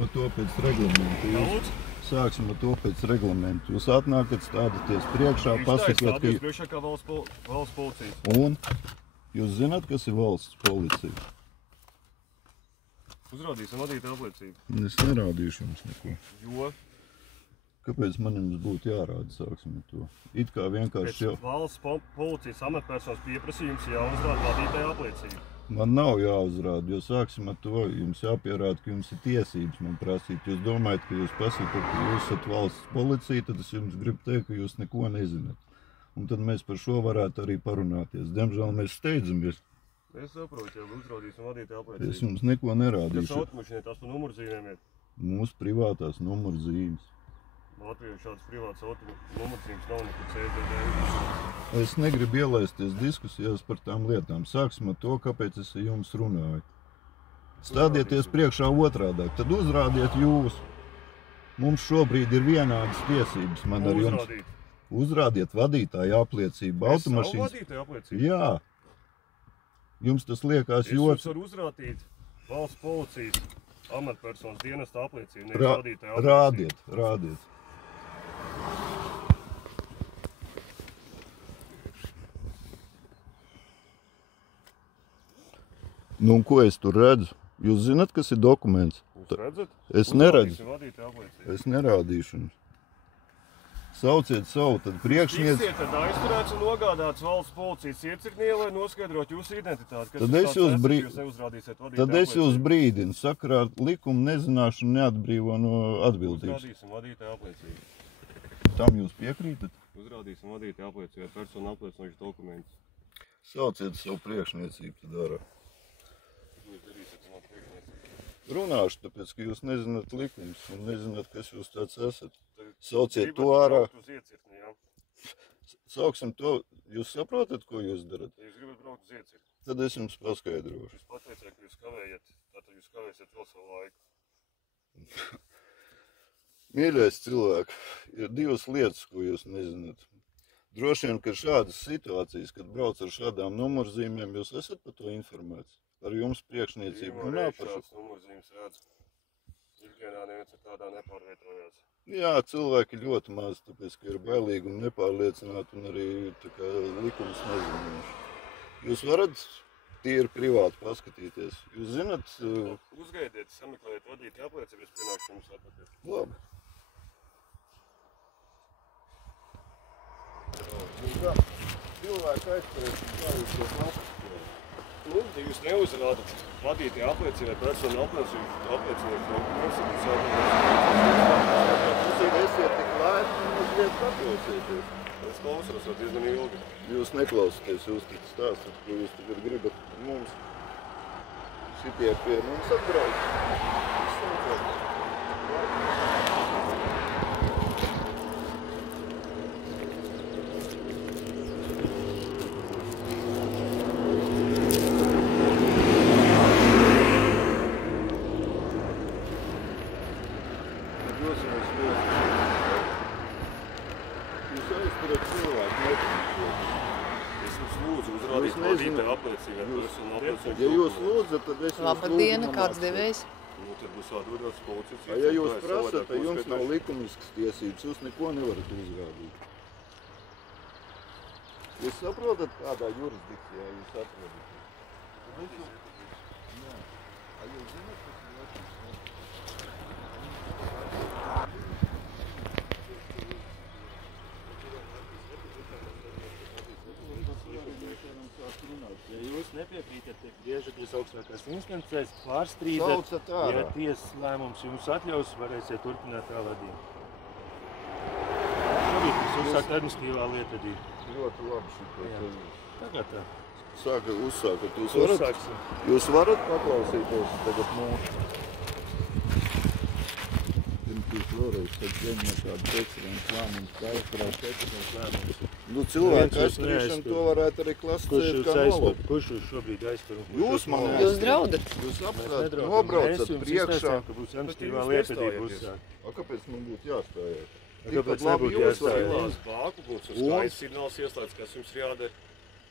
To pēc reglamenta. Sāksim ar to pēc reglamenta. Jūs atnākat, stādaties priekšā, pasakiet, ka... Priekšā kā valsts policija. Un? Jūs zināt, kas ir valsts policija? Uzrādīsim vadītāju apliecību. Es nerādīšu jums neko. Jo? Kāpēc man jums būtu jārāda, sāksim ar to? It kā vienkārši jau... Pēc valsts policijas amatpersonas pieprasījums jāuzrāda vadītāju apliecību. Man nav jāuzrāda, jo sāksim ar to, jums jāpierāda, ka jums ir tiesības man prasīt. Jūs domājat, ka jūs pasakāt, ka jūs esat valsts policija, tad es jums gribu teikt, ka jūs neko nezināt. Un tad mēs par šo varētu arī parunāties. Diemžēl mēs steidzamies. Es saprotu, ja uzrādīsim vadītāju apliecību. Es jums neko nerādīšu. Kas automašīnai tās pa numurzīmēm ir? Mūsu privātās numurzīmes. Latvijā šādas privātas numurzīmes nav nekur CDD. Es negribu ielaisties diskusijās par tām lietām. Sāksim ar to, kāpēc es ar jums runāju. Stādieties priekšā otrādāk, tad uzrādiet jūs. Mums šobrīd ir vienādas tiesības. Man ar jums. Uzrādiet vadītāju apliecību. Savu vadītāju apliecību? Jā. Jums tas liekas joks. Es jums varu uzrādīt valsts policijas amatpersonas dienesta apliecību, nevis vadītāju apliecību. Rādiet. Nu, un ko es tur redzu? Jūs zināt, kas ir dokuments? Jūs redzat? Es neredzu. Es nerādīšu jums. Sauciet savu, tad priekšniec... Tiksiet tad aizturēts un nogādāts valsts policijas iecirknī, lai noskaidrot jūsu identitāti. Tad es jūs brīdinu, sakarā ar likumu nezināšanu neatbrīvo no atbildības. Uzrādīsim vadītāju apliecību. Tam jūs piekrītat? Uzrādīsim vadītāju apliecību ar personu apliecinošus dokumentus. Sauciet savu priekšniecību tad ārā. Runāšu, tāpēc, ka jūs nezināt likumus un nezināt, kas jūs tāds esat. Sauciet to ārā. Sauksim to. Jūs saprotat, ko jūs darat? Jūs gribat braukt uz iecirkni. Tad es jums paskaidrošu. Jūs pateicāt, ka jūs kavējat, tātad jūs kavēsiet vēl savu laiku. Mīļais cilvēki, ir divas lietas, ko jūs nezināt. Droši vien, ka šādas situācijas, kad brauc ar šādām numurzīmēm, jūs esat par to informēts. Ar jums priekšniecību runā par šo. Šāds numurzīmes redz. Ikdienā neviens ar tādā nepārvietojās. Jā, cilvēki ļoti maz, tāpēc, ka ir bailīgi un nepārliecināti un arī likums nezinājuši. Jūs varat tīri privāti paskatīties. Jūs zināt... Uzgaidiet, sameklējiet vadītāju apliecību, es pienākšu jums atpakaļ. Labi. Cilvēki aizpēc, kā jūs to paskatīties. Lūdzu, jūs neuzrādat vadītāju apliecību vai personu apliecību. Jūs esiet tik laipni un mazliet paklausieties. Es klausos, jau diezgan ilgi. Jūs neklausieties, jūs tik stāstat, ko jūs tagad gribat mums. Šitie pie mums atbrauc. Ja jūs lūdzat, tad es jums lūdzu. Labdiena, kāds devējs? Nu, tad būs atdodāts policijas. Ja jūs prasat, ka jums nav likumiskas tiesības, jūs neko nevarat uzrādīt. Jūs saprotat, kādā jurisdikcijā jūs atrodaties? Jā. A jūs zināt, kas ir Latvijas? Ja jūs nepiekrītat, tiek griežat jūs augstākās instancēs, pārstrīdat, ja tiesas lēmums jums atļaus, varēsiet turpināt tā vadību. Šobrīd jūs uzsākt administratīvā lietvedību. Ļoti labi šito. Tagad tā. Uzsākat. Jūs varat paklausīties tagad mūsu. Pirmkārt vēlreiz, kad ņem kādu precedents lēmums, kā aizturēt precedents lēmums. Nu, cilvēku aizturēšanu to varētu arī klasicēt kā nolūku. Kurš jūs šobrīd aiztur? Jūs man aiztur. Jūs draudat? Jūs apstāt, nobraucat priekšā. Ka būs administratīvā lietvedība uzsākt. A, kāpēc man būtu jāstājāt? Kāpēc nebūtu jāstājāt? Bāku būs uz skaidrs signāls ieslēdz, kas jums ir jādara.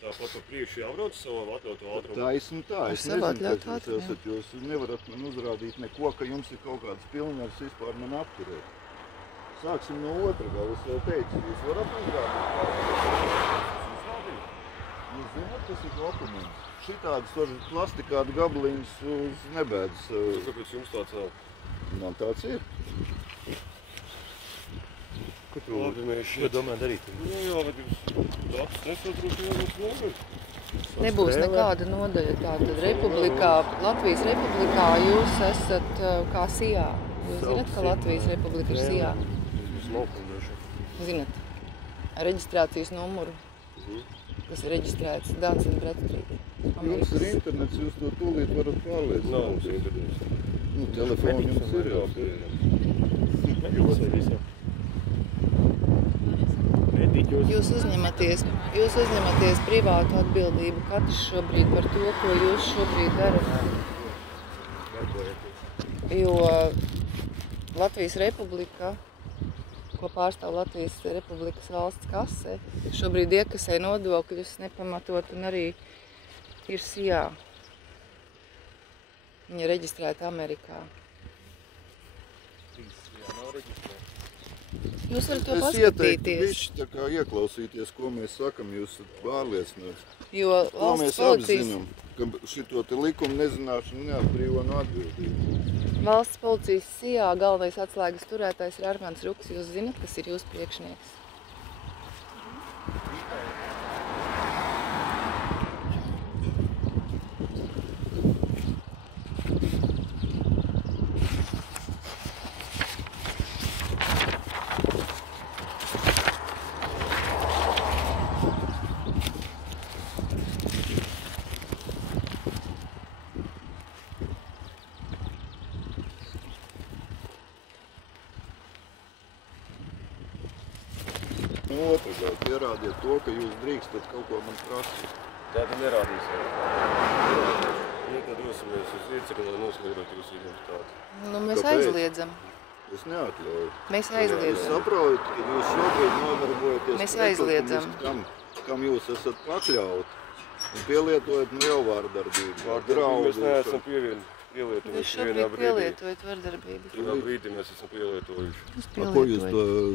Tāpat pa priekšu jābrauc savu atļautu ātrumu. Taisni tā, es nezinu, kas jūs esat, jūs nevarat man uzrādīt neko, ka jums ir kaut kāds pilnvars vispār man apturēt. Sāksim no otra gala, es jau teicu, jūs varat uzrādīt. Jūs zināt, kas ir dokuments? Šitādas plastikāta gabaliņas uz nebēdas. Kāpēc jums tāds nav? Man tāds ir. Ko domā darīt? Jā, bet jūs datus nesodroši jābūt nodaļu. Nebūs nekāda nodaļa. Tātad Republikā, Latvijas Republikā jūs esat kā SIA. Jūs zināt, ka Latvijas Republika ir SIA? Zināt. Reģistrācijas numuru, kas ir reģistrēts Dance and Bradstreet. Jums ir internets, jūs to tūlīt varat pārliecināt. Nav mums internets. Nu, telefoni jums ir jau. Jūs uzņematies privātu atbildību katrs šobrīd par to, ko jūs šobrīd darat. Jo Latvijas Republika, ko pārstāv Latvijas Republikas valsts kase, šobrīd iekasē nodokļus nepamatot un arī ir SIA. Viņa ir reģistrēta Amerikā. Jūs varat to paskatīties. Es ieteiktu bišķi tā kā ieklausīties, ko mēs sakam, jūs esat pārliecināts. Jo ko mēs valsts apzinām, ka šito te likumu nezināšanu neatbrīvo no atbildības. Valsts policijas SIA galvenais atslēgas turētājs ir Armands Ruks. Jūs zināt, kas ir jūsu priekšnieks? Otra gala, pierādiet to, ka jūs drīkstat kaut ko man prasīt. Tā tad nerādīsim. Nu, tad dosimies uz ieceri, lai noskaidrot jūsu identitāti. Nu, mēs Kāpēc? aizliedzam. Es neatļauju. Mēs Jūs aizliedzam. saprotat, ka jūs šobrīd nodarbojaties Mēs aizliedzam. kam jūs esat pakļauti un pielietojat nu jau vārdarbību. Mēs neesam pielietojuši Jūs šobrīd pielietojat vardarbību. Vienā brīdī mēs esam pielietojuši. Ko jūs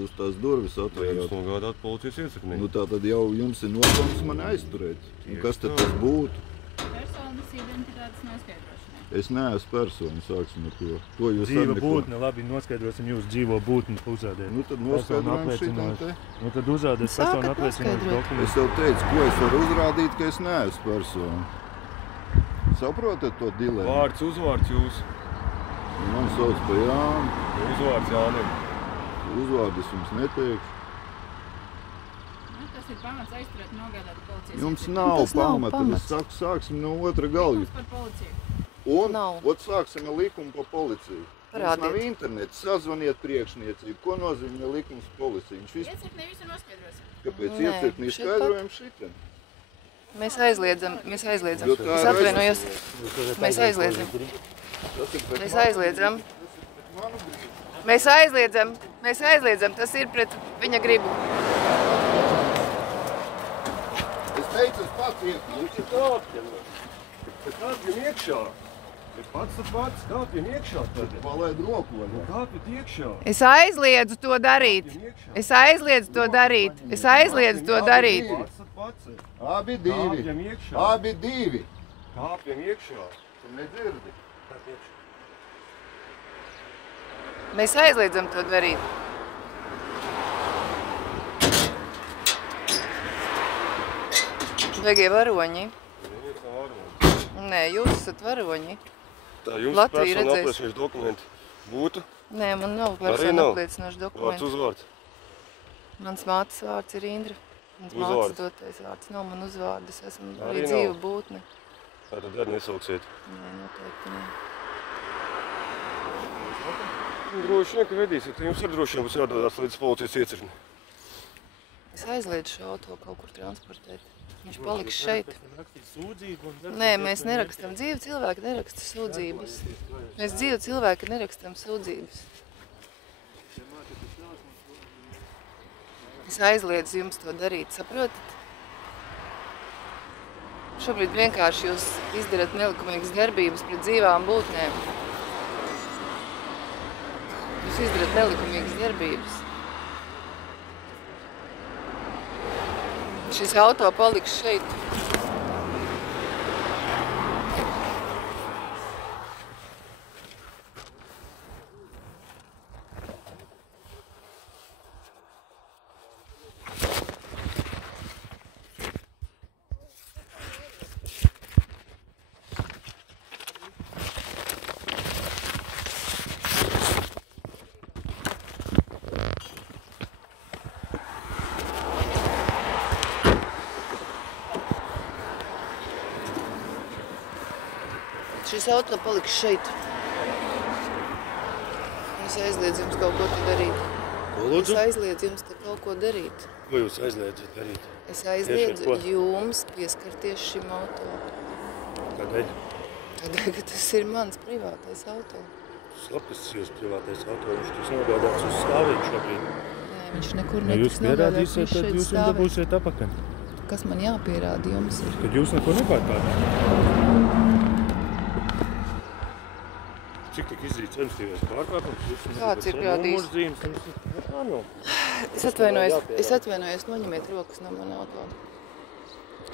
uz tās durvis Vai atvērāt? jūs nogādāt policijas ieceknī? Nu tā tad jau jums ir nopelns mani aizturēt. Un kas tad tas būtu? Personas identitātes noskaidrošanai. Es neesmu persona, sāksim ar to. To jūs Dzīva ar neko. būtne, labi, noskaidrosim jūsu dzīvo būtni uzrādēt. Nu tad noskaidrojam šitam te. Nu tad uzrādēt Sākat personu apliecinošu noskaidrot. dokumentu. Es jau teicu, ko es varu uzrādīt, ka es neesmu persona. Saprotat to dilēmu? Vārds, uzvārds jūs. Man sauc pa Jāni. Uzvārds Jānim. Uzvārdu es jums neteikšu. Nu, tas ir pamats aizturēt nogādāt policijas. Jums nav Tas nav pamata. pamats. Es saku, sāksim no otra gala. Likums par policiju. Un Nav. ot sāksim ar likumu pa policiju. Mums nav Parādiet. internets, sazvaniet priekšniecību. Ko nozīmē likums policija? Viņš vispār, Ieceknē visu noskaidrosim. kāpēc Nē, iecirknī šeit skaidrojam šitam? Mēs aizliedzam. Jo tā Es ir atvainojos. aizliegums. Mēs aizliedzam. Tas ir pret Mēs manu- aizliedzam. tas ir pret manu gribu. Mēs aizliedzam. Mēs aizliedzam. Tas ir pret viņa gribu. Es teicu, es pats iekļūšu. Kāpjam iekšā. Ir pats tas pats, kāpjam iekšā tad. Palaid roku, vai ne? Kāpjat iekšā. Es aizliedzu to darīt. Es aizliedzu to darīt. Es aizliedzu to darīt. Pats tas pats. Abi divi. Kāpjam iekšā. Abi divi. Kāpjam iekšā. Tu nedzirdi? Mēs aizliedzam to darīt. Vajag varoņi. Nē, jūs esat varoņi. Tā jums Latvija persona redzēs. apliecinoši dokumenti būtu? Nē, man nav Arī persona nav? apliecinoši Vārds dokumenti. uzvārds. Mans mātes vārds ir Indra. Mans mātes Uzvārds? dotais vārds nav man uzvārds. Es esmu Arī arī nav? dzīva būtne. Tā tad arī nesauksiet. Nē, noteikti nē. Droši vien, ka vedīsiet. Jums ir droši vien būs jādodās līdz policijas iecirkni. Es aizliedzu šo auto kaut kur transportēt. Viņš paliks šeit. Sūdzību un Nē, mēs nerakstam. Dzīvi cilvēki neraksta sūdzības. Mēs dzīvi cilvēki nerakstam sūdzības. Es aizliedzu jums to darīt, saprotat? Šobrīd vienkārši jūs izdarat nelikumīgas darbības pret dzīvām būtnēm. Jūs izdarat nelikumīgas darbības. Šis auto paliks šeit. Šis auto paliks šeit. Es aizliedzu jums kaut ko te darīt. Ko lūdzu? Es aizliedzu jums te kaut ko darīt. Ko jūs aizliedzat darīt? Es aizliedzu jums pieskarties šim auto. Kādēļ? Tādēļ, ka tas ir mans privātais auto. Slapas jūs privātais auto, viņš tiks nogādāts uz stāvību šobrīd. Nē, viņš nekur Ja jūs netiks nogādāts, pierādīsiet, viņš tad šeit jūs viņu stāvēs. dabūsiet apakaļ. Kas man jāpierāda jums ir? Kad jūs neko nepārkāpjat. Cik tik izrīt sensitīvais pārkāpums? Kāds ir pierādījis? Es atvainojos, noņemiet rokas no mana auto.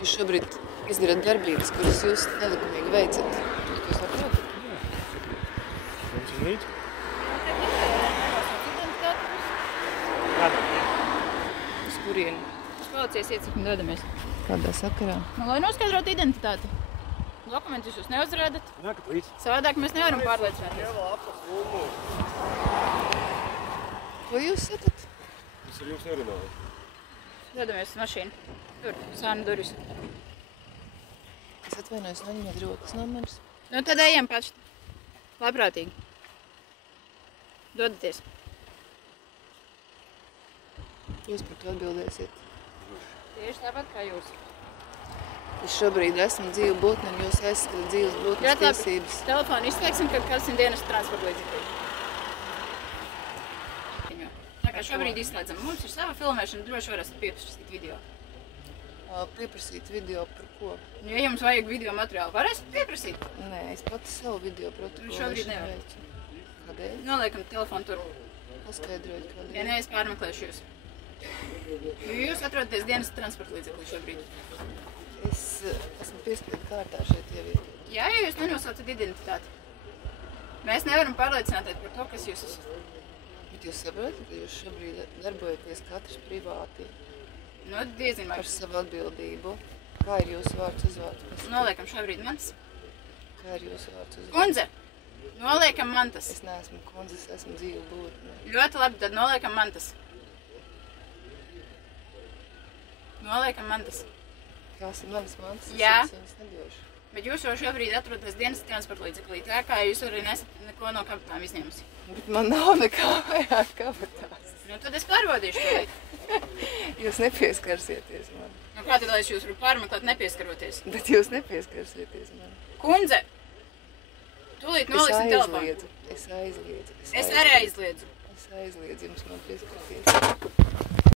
Jūs šobrīd izdarat darbības, kuras jūs nelikumīgi veicat. Jūs saprotat? Jums ir līdz? Uz kurieni? Policijas iecikni dodamies. Kādā sakarā? Nu, lai noskaidrotu identitāti. Dokumentus jūs neuzrādat. Nākat līdz. Savādāk mēs nevaram pārliecināties. Ko jūs sakat? Es ar jums nerunāju. Dodamies uz mašīnu. Tur, sāna durvis. Es atvainojos, noņemiet rokas no manis. Nu, tad ejam paši. Labprātīgi. Dodaties. Jūs par to atbildēsiet. Tieši tāpat kā jūs. Es šobrīd esmu dzīva būtne, un jūs esat dzīves būtnes Ļoti labi. tiesības. Telefonu izslēgsim, kad karsim dienas transporta līdzekļi. Tā kā šobrīd izslēdzam. Mums ir sava filmēšana, droši varat pieprasīt video. Pieprasīt video par ko? Ja jums vajag video materiālu, varēsiet pieprasīt. Nē, es pati savu video protokolu Šobrīd vairs nevar. neveicu. Kādēļ? Noliekam telefonu tur. Paskaidrojiet, kādēļ. Ja ne, es pārmeklēšu jūs. Jo jūs atrodaties dienas transporta līdzekļi šobrīd. Es esmu piespiedu kārtā šeit ievietot. Jā, ja jūs nenosaucat identitāti. Mēs nevaram pārliecināties par to, kas jūs esat. Bet jūs saprotat, ka jūs šobrīd darbojaties katrs privāti Nu, diezin par vairs. savu atbildību. Kā ir jūsu vārds uzvārds? Noliekam šobrīd mantas. Kā ir jūsu vārds uzvārds? Kundze, noliekam mantas. Es neesmu kundze, es esmu dzīva būtne. Ļoti labi, tad noliekam mantas. Noliekam mantas. Tās ir manas mantas, es Jā. jums viņas nedošu. Bet jūs jau šobrīd atrodaties dienas transporta līdzeklī. Tā kā jūs arī nesat neko no kabatām izņēmusi. Bet man nav nekā vairāk kabatās. Nu, tad es pārbaudīšu to līdzi. Jūs nepieskarsieties man. Nu, kā tad, lai es jūs varu pārmeklēt nepieskaroties? Bet jūs nepieskarsieties man. Kundze, tūlīt noliksim telefonu. Es aizliedzu. Es arī aizliedzu. Es aizliedzu jums man pieskarties.